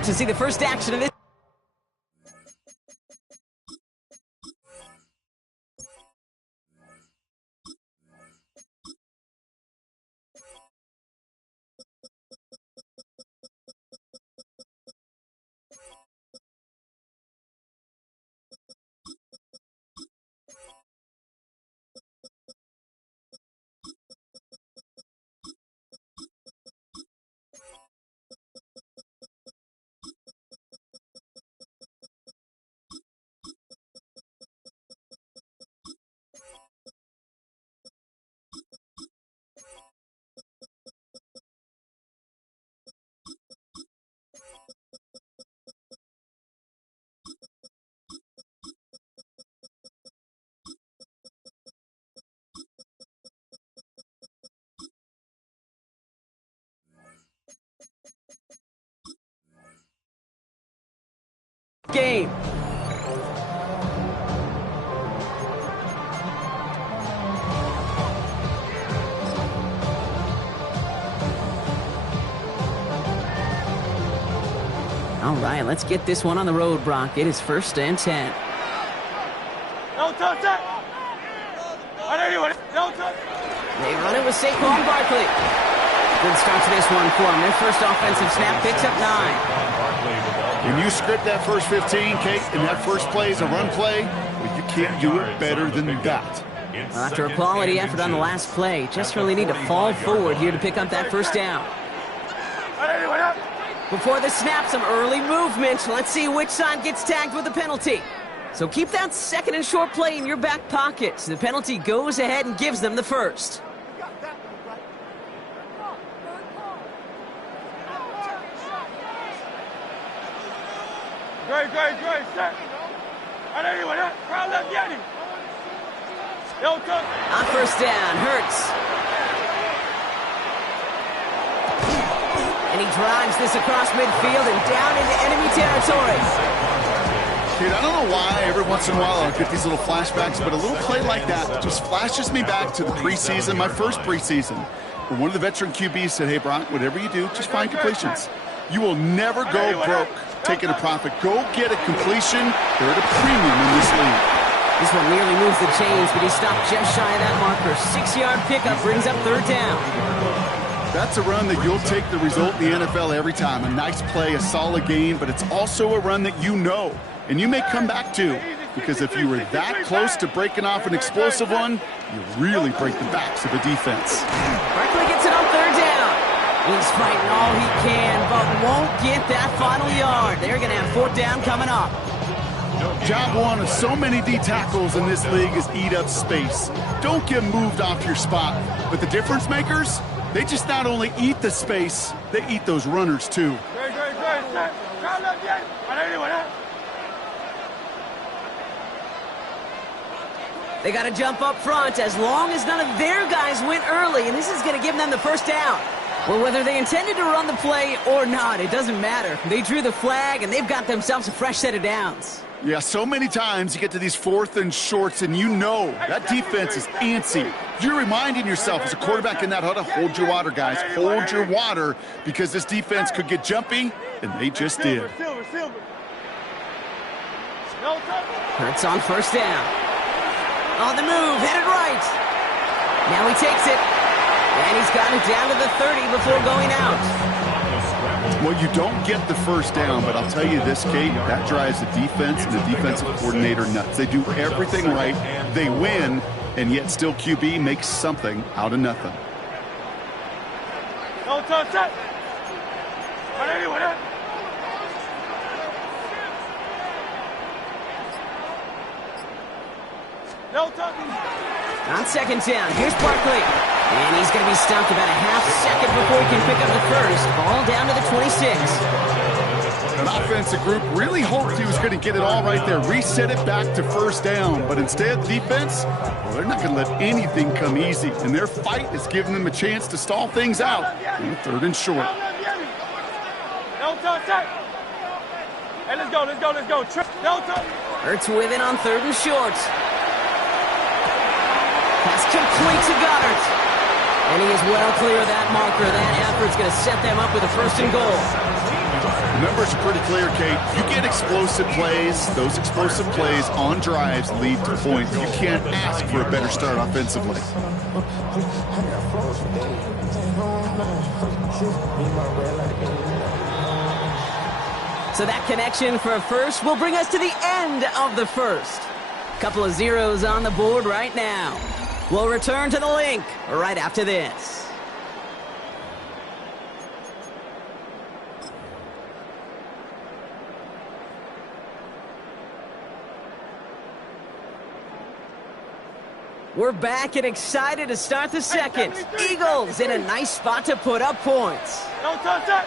up to see the first action of this. Game. All right, let's get this one on the road, Brock. It is 1st and 10. No touch that. They run it with Saquon Barkley. Good start to this one for them. Their first offensive snap picks up 9. When you script that first 15, Kate, and that first play is a run play, well, you can't do it better than that. Well, after a quality effort on the last play, just really need to fall forward here to pick up that first down. Before the snap, some early movement. Let's see which side gets tagged with the penalty. So keep that 2nd and short play in your back pocket. So the penalty goes ahead and gives them the first. Great, set. On 1st down, Hurts. And he drives this across midfield and down into enemy territory. Dude, I don't know why every once in a while I get these little flashbacks, but a little play like that just flashes me back to the preseason, my first preseason, where one of the veteran QBs said, hey, Brock, whatever you do, just find completions. You will never go broke taking a profit. Go get a completion. They're at a premium in this league. This one nearly moves the chains, but he stopped just shy of that marker. 6-yard pickup brings up 3rd down. That's a run that you'll take the result in the NFL every time. A nice play, a solid gain, but it's also a run that you know, and you may come back to, because if you were that close to breaking off an explosive one, you really break the backs of the defense. Barkley gets it on 3rd down. He's fighting all he can, but won't get that final yard. They're going to have 4th down coming up. Job one of so many D tackles in this league is eat up space. Don't get moved off your spot. But the difference makers, they just not only eat the space, they eat those runners too. They got to jump up front as long as none of their guys went early, and this is going to give them the 1st down. Well, whether they intended to run the play or not, it doesn't matter. They drew the flag, and they've got themselves a fresh set of downs. Yeah, so many times you get to these 4th and shorts, and you know that defense is antsy. You're reminding yourself as a quarterback in that huddle, hold your water, guys. Hold your water, because this defense could get jumpy, and they just did. Hurts on 1st down. On the move, headed right. Now he takes it. And he's got it down to the 30 before going out. Well, you don't get the 1st down, but I'll tell you this, Kate, that drives the defense and the defensive coordinator nuts. They do everything right, they win, and yet still QB makes something out of nothing. No touch that. No touch. On 2nd down, here's Barkley. And he's going to be stumped about a half second before he can pick up the first. Ball down to the 26. An offensive group really hoped he was going to get it all right there, reset it back to 1st down. But instead, defense, well, they're not going to let anything come easy. And their fight is giving them a chance to stall things out in 3rd and short. No touch that. Hey, let's go. No touch. Hurts with it on 3rd and short. Pass complete to Goddard. And he is well clear of that marker. That effort's going to set them up with a 1st and goal. The numbers are pretty clear, Kate. You get explosive plays. Those explosive plays on drives lead to points. You can't ask for a better start offensively. So that connection for a first will bring us to the end of the first. Couple of zeros on the board right now. We'll return to the link right after this. We're back and excited to start the second. Eagles in a nice spot to put up points. No touch that.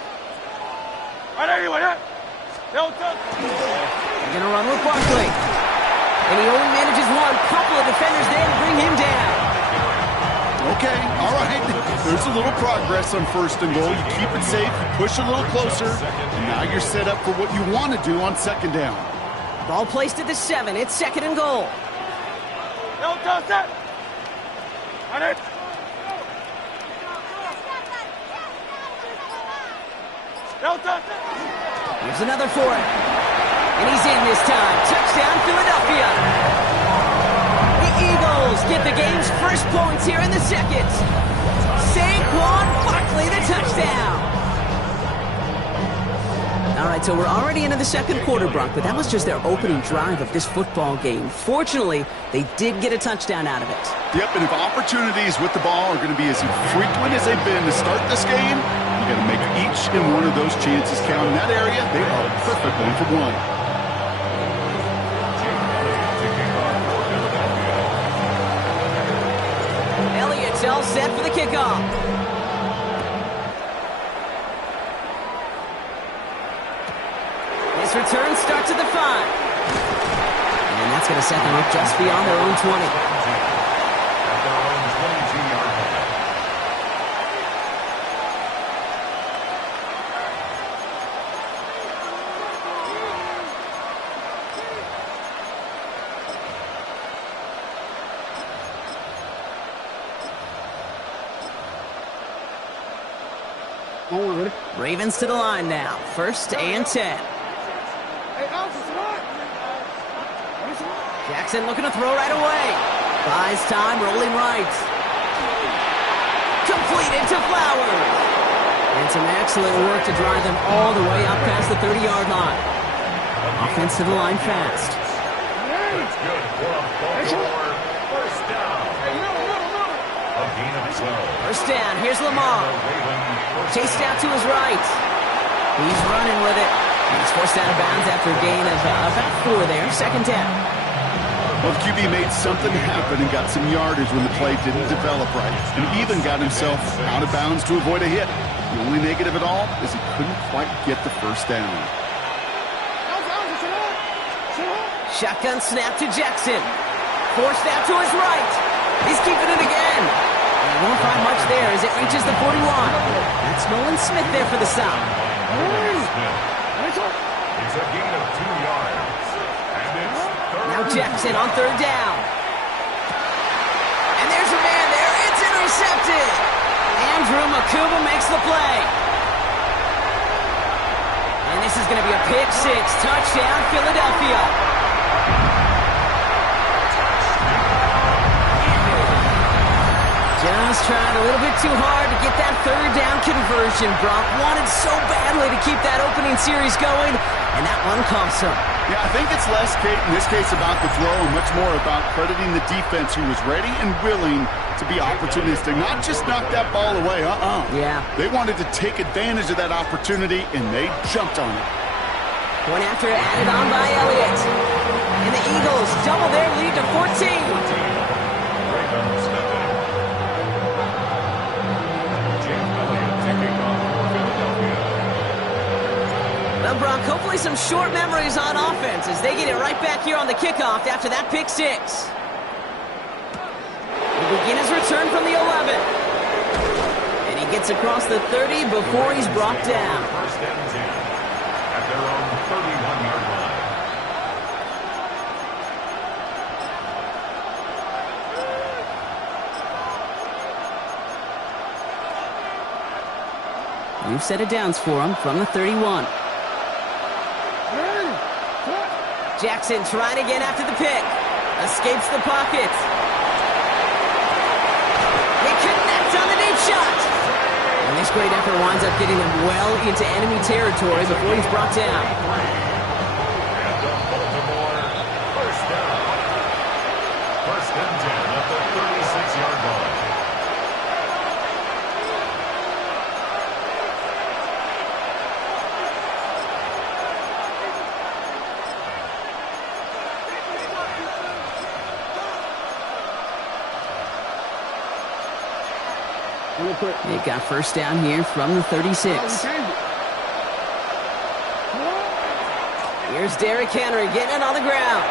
Right anyway, that. No touch. They're going to run with Barkley. And he only manages one. Couple of defenders there to bring him down. Okay, all right. There's a little progress on first and goal. You keep it safe, you push a little closer, and now you're set up for what you want to do on second down. Ball placed at the 7. It's second and goal. No touch that. Right. No touch that. Here's another for it. And he's in this time. Touchdown, Philadelphia. The Eagles get the game's first points here in the second. Saquon Barkley, the touchdown. All right, so we're already into the second quarter, Brock, but that was just their opening drive of this football game. Fortunately, they did get a touchdown out of it. Yep, and if opportunities with the ball are going to be as frequent as they've been to start this game, you got to make each and one of those chances count. In that area, they are a perfect 1-for-1. Elliott's all set for the kickoff. This return starts at the 5. And that's going to set them up just beyond their own 20. Ravens to the line now. First and 10. Jackson looking to throw right away. Buys time, rolling right. Completed to Flowers. And some excellent work to drive them all the way up past the 30-yard line. Offense to the line fast. That's good for a first down. A gain of 12. First down, here's Lamar. Chased out to his right. He's running with it. He's forced out of bounds after a gain of about 4 there. Second down. Well, the QB made something happen and got some yardage when the play didn't develop right, and even got himself out of bounds to avoid a hit. The only negative at all is he couldn't quite get the first down. Shotgun snap to Jackson. Forced out to his right. He's keeping it again. And he won't find much there as it reaches the 41. That's Nolan Smith there for the stop. It's a gain of 2 yards. And it's Now Jackson on third down. And there's a man there. It's intercepted. Andrew Makuba makes the play. And this is going to be a pick 6. Touchdown, Philadelphia. Just tried a little bit too hard to get that third down conversion. Brock wanted so badly to keep that opening series going, and that one cost him. Yeah, I think it's less, Kate, in this case about the throw and much more about crediting the defense who was ready and willing to be opportunistic, not just knock that ball away. Yeah. They wanted to take advantage of that opportunity, and they jumped on it. One after added on by Elliott. And the Eagles double their lead to 14. Well, Brock, hopefully some short memories on offense as they get it right back here on the kickoff after that pick 6. He'll begin his return from the 11. And he gets across the 30 before he's brought down. First and 10 at their own 31-yard line. New set of downs for him from the 31. Jackson trying again after the pick. Escapes the pocket. They connect on the deep shot. And this great effort winds up getting him well into enemy territory before he's brought down. And the Baltimore first down. First and 10 at the 36-yard line. They've got first down here from the 36. Here's Derrick Henry getting it on the ground.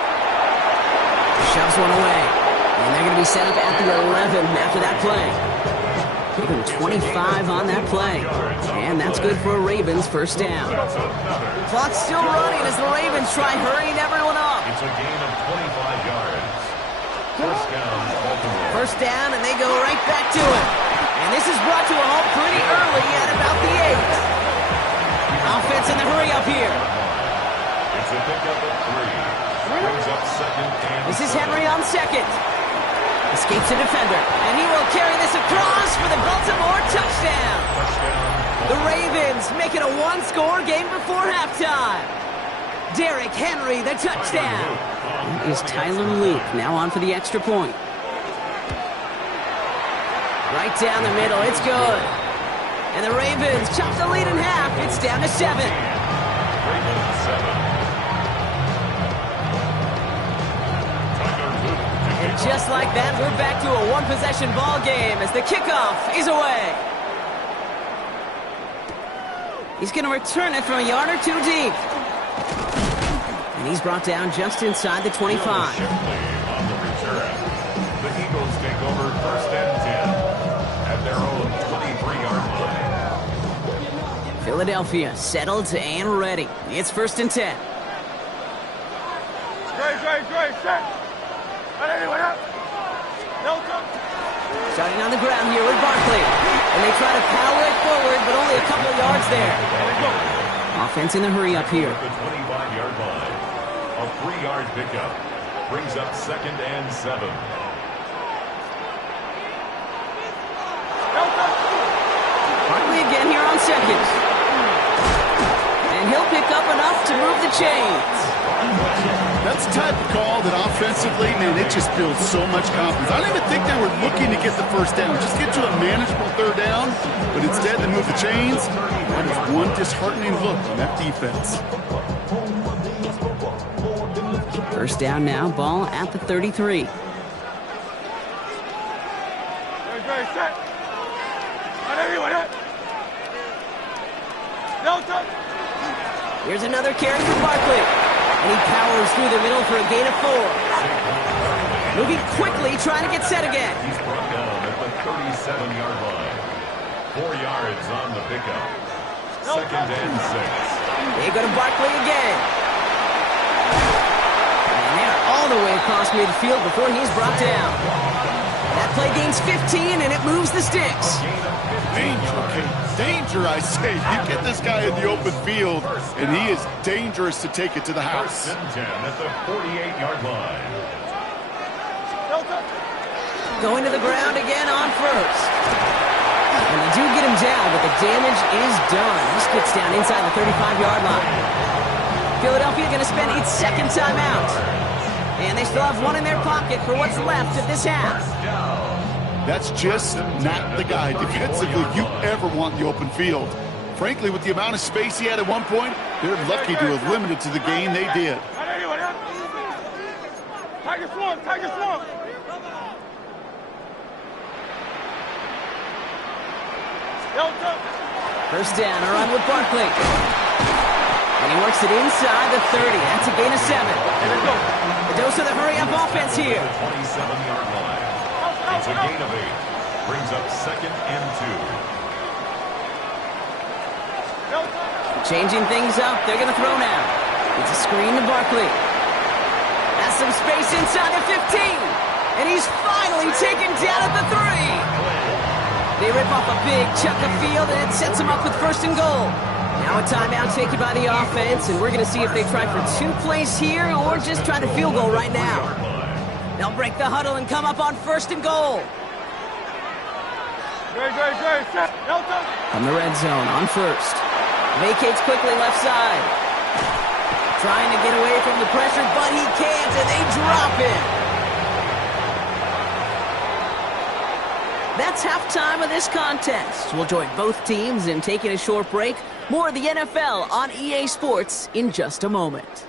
Shoves one away. And they're going to be set up at the 11 after that play. Give him 25 on that play. And that's good for a Ravens first down. Clock's still running as the Ravens try hurrying everyone up. It's a gain of 25 yards. First down, Baltimore. First down, and they go right back to it. And this is brought to a halt pretty early at about the 8. Offense in the hurry-up here. It's a pickup of 3. Brings up second and This is Henry on second. Escapes a defender. And he will carry this across for the Baltimore touchdown. The Ravens make it a one-score game before halftime. Derrick Henry, the touchdown. And is Tyler Luke now on for the extra point. Right down the middle, it's good. And the Ravens chop the lead in half. It's down to 7. Ravens 7. And just like that, we're back to a one-possession ball game as the kickoff is away. He's going to return it from a yard or two deep. And he's brought down just inside the 25. On the return. The Eagles take over first and 10 at their own 23-yard line. Philadelphia settled and ready. It's first and 10. Straight, set. Starting on the ground here with Barkley. And they try to power it forward, but only a couple of yards there. Offense in the hurry up here. At the 25-yard line. A 3-yard pickup. Brings up second and 7. Barkley again here on second. And he'll pick up enough to move the chains. That's the type of call that offensively, man, it just builds so much confidence. I don't even think they were looking to get the first down. Just get to a manageable third down, but instead they move the chains. That is one disheartening look on that defense. First down now, ball at the 33. Set. Here's another carry for Barkley. And he powers through the middle for a gain of 4. Moving quickly, trying to get set again. He's brought down at the 37-yard line. 4 yards on the pickup. Second and 6. They go to Barkley again. And they're all the way across midfield before he's brought down. That play gains 15, and it moves the sticks. Danger, I say. You get this guy in the open field, and he is dangerous to take it to the house. First and 10 at the 48-yard line. Going to the ground again on first. And they do get him down, but the damage is done. This gets down inside the 35-yard line. Philadelphia going to spend its second timeout. And they still have one in their pocket for what's left of this half. That's just not the guy defensively you ever want in the open field. Frankly, with the amount of space he had at one point, they're lucky to have limited to the gain they did. Tiger swamp. First down, a run with Barkley. And he works it inside the 30. That's a gain of 7. The dose of the hurry-up offense here. 27-yard line. It's a gain of 8. Brings up second and 2. Changing things up. They're going to throw now. It's a screen to Barkley. Has some space inside the 15. And he's finally taken down at the 3. They rip off a big chunk of field, and it sets him up with first and goal. Now a timeout taken by the offense, and we're going to see if they try for 2 plays here or just try to field goal right now. They'll break the huddle and come up on 1st and goal. From the red zone on 1st. Vacates quickly left side. Trying to get away from the pressure, but he can't, and they drop him. That's halftime of this contest. We'll join both teams in taking a short break. More of the NFL on EA Sports in just a moment.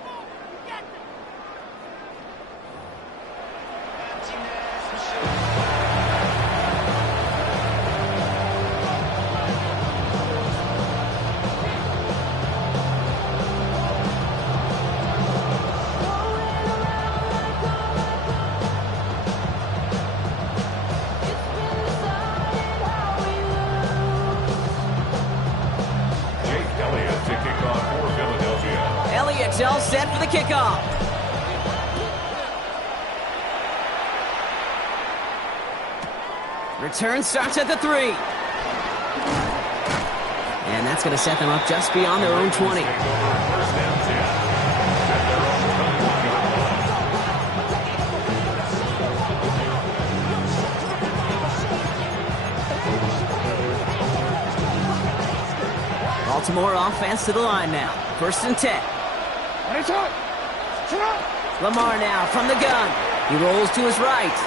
All set for the kickoff. Return starts at the 3. And that's going to set them up just beyond their own 20. Baltimore offense to the line now. 1st and 10. Lamar now from the gun. He rolls to his right.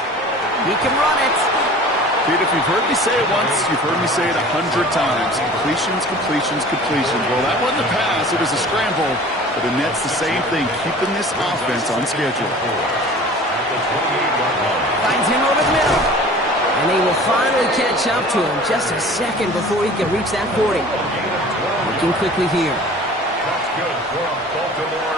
He can run it. Dude, if you've heard me say it once, you've heard me say it 100 times. Completions, completions, completions. Well, that wasn't a pass. It was a scramble. But the Nets, the same thing, keeping this offense on schedule. Finds him over the middle. And they will finally catch up to him just a second before he can reach that 40. Working quickly here. That's good for Baltimore.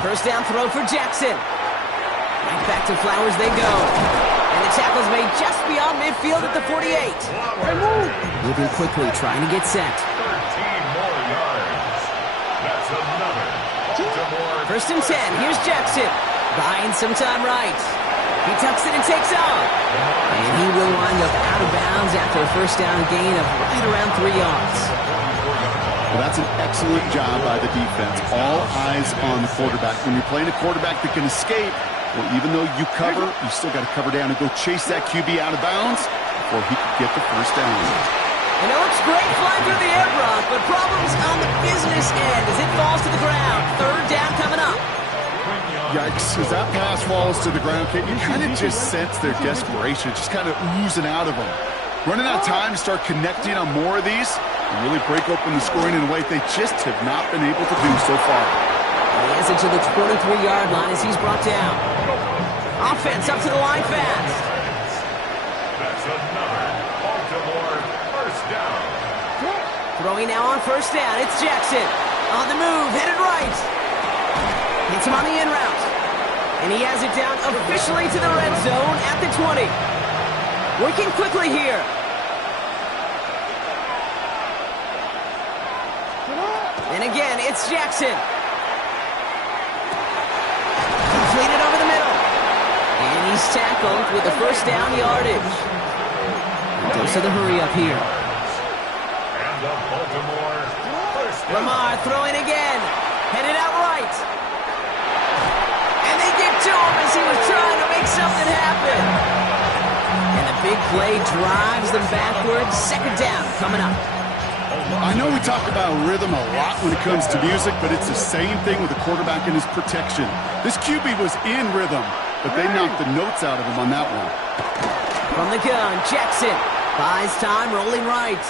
First down throw for Jackson. Right back to Flowers they go. And the tackle's made just beyond midfield at the 48. Moving quickly, trying to get set. 13 more yards. That's another Baltimore. 1st and 10. Here's Jackson. Buying some time right. He tucks it and takes off. And he will wind up out of bounds after a first down gain of right around 3 yards. Well, that's an excellent job by the defense. All eyes on the quarterback. When you're playing a quarterback that can escape, well, even though you cover, you still got to cover down and go chase that QB out of bounds before he could get the first down. And it looks great flying through the air, Brock, but problems on the business end as it falls to the ground. 3rd down coming up. Yikes, as that pass falls to the ground, you kind of just sense their desperation, just kind of oozing out of them. Running out of time to start connecting on more of these and really break open the scoring in a way they just have not been able to do so far. He has it to the 23-yard line as he's brought down. Offense up to the line fast. That's another Baltimore first down. Throwing now on 1st down. It's Jackson. On the move, headed right. Hits him on the in route. And he has it down officially to the red zone at the 20. Working quickly here. And again, it's Jackson. Completed over the middle. And he's tackled with the first down yardage. Goes to the hurry up here. And the Baltimore first down. Lamar throwing again. Headed out right. And they get to him as he was trying to make something happen. And the big play drives them backwards. 2nd down coming up. I know we talk about rhythm a lot when it comes to music, but it's the same thing with the quarterback and his protection. This QB was in rhythm, but they knocked the notes out of him on that one. From the gun, Jackson buys time, rolling right.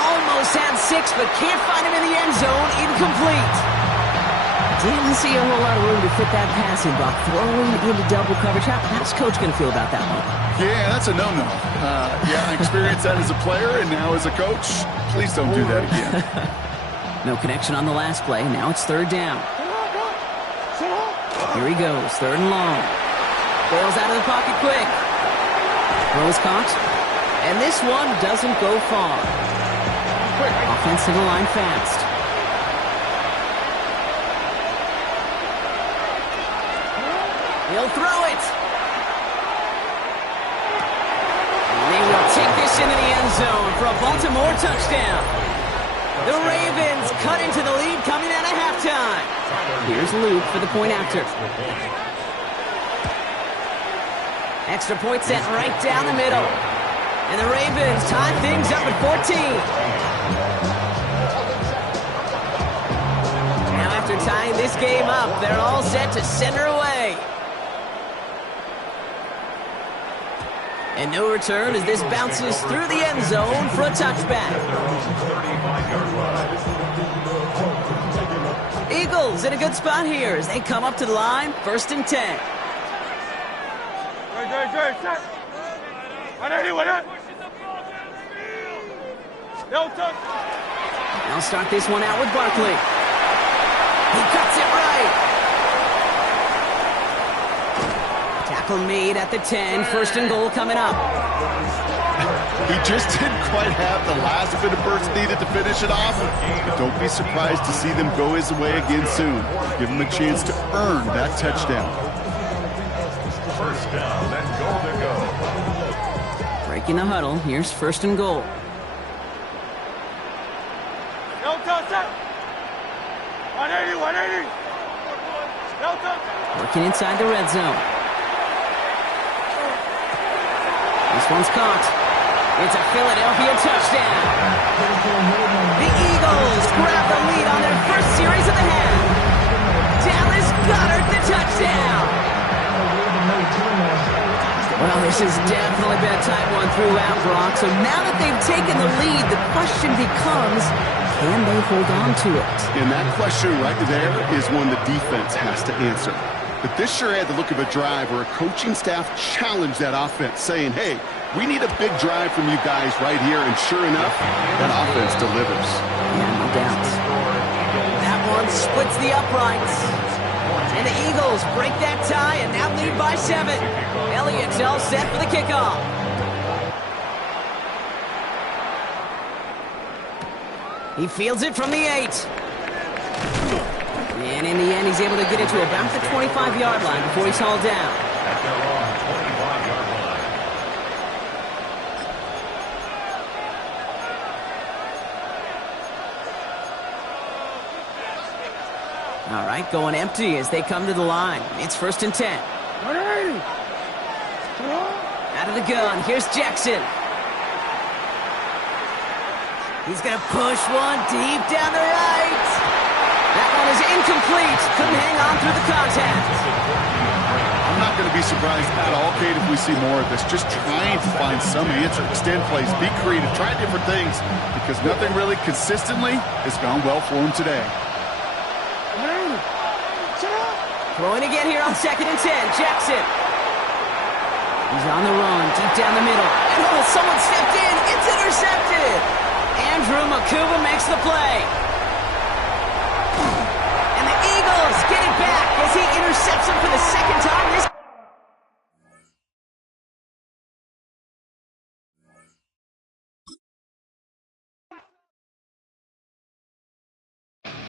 Almost had 6, but can't find him in the end zone. Incomplete. Didn't see a whole lot of room to fit that passing block. Throwing into double coverage. How's Coach going to feel about that one? Yeah, that's a no-no. Yeah, I experienced that as a player and now as a coach. Please don't do that again. No connection on the last play. Now it's 3rd down. Here he goes. 3rd and long. Bails out of the pocket quick. Throw is caught. And this one doesn't go far. Offense to the line fast. He'll throw it. And they will take this into the end zone for a Baltimore touchdown. The Ravens cut into the lead coming out of halftime. Here's Luke for the point after. Extra point set right down the middle. And the Ravens tie things up at 14. Now after tying this game up, they're all set to send her away. And no return as this bounces through the end zone for a touchback. Eagles in a good spot here as they come up to the line, 1st and 10. They'll start this one out with Barkley. He cuts it right. Tackle made at the 10, 1st and goal coming up. He just didn't quite have the last bit of burst needed to finish it off. But don't be surprised to see them go his way again soon. Give him a chance to earn that touchdown. 1st down and goal to go. Breaking the huddle, here's 1st and goal. Working inside the red zone. This one's caught. It's a Philadelphia touchdown. The Eagles grab the lead on their first series of the half. Dallas Goedert the touchdown. Well, this has definitely been a tight one throughout, Brock. So now that they've taken the lead, the question becomes, can they hold on to it? And that question right there is one the defense has to answer. But this sure had the look of a drive where a coaching staff challenged that offense, saying, hey, we need a big drive from you guys right here. And sure enough, that offense delivers. Yeah, no doubt. That one splits the uprights. And the Eagles break that tie and now lead by 7. Elliott's all set for the kickoff. He fields it from the 8. And in the end, he's able to get it to about the 25-yard line before he's hauled down. At their own 25-yard line. All right, going empty as they come to the line. It's 1st and 10. Out of the gun, here's Jackson. He's going to push one deep down the right. That one is incomplete. Couldn't hang on through the contact. I'm not going to be surprised at all, Kate, if we see more of this. Just trying to find some answer, extend plays, be creative, try different things, because nothing really consistently has gone well for him today. Throwing again here on 2nd and 10. Jackson. He's on the run, deep down the middle. And oh, someone stepped in. It's intercepted. Andrew Makuba makes the play. And the Eagles get it back as he intercepts him for the 2nd time this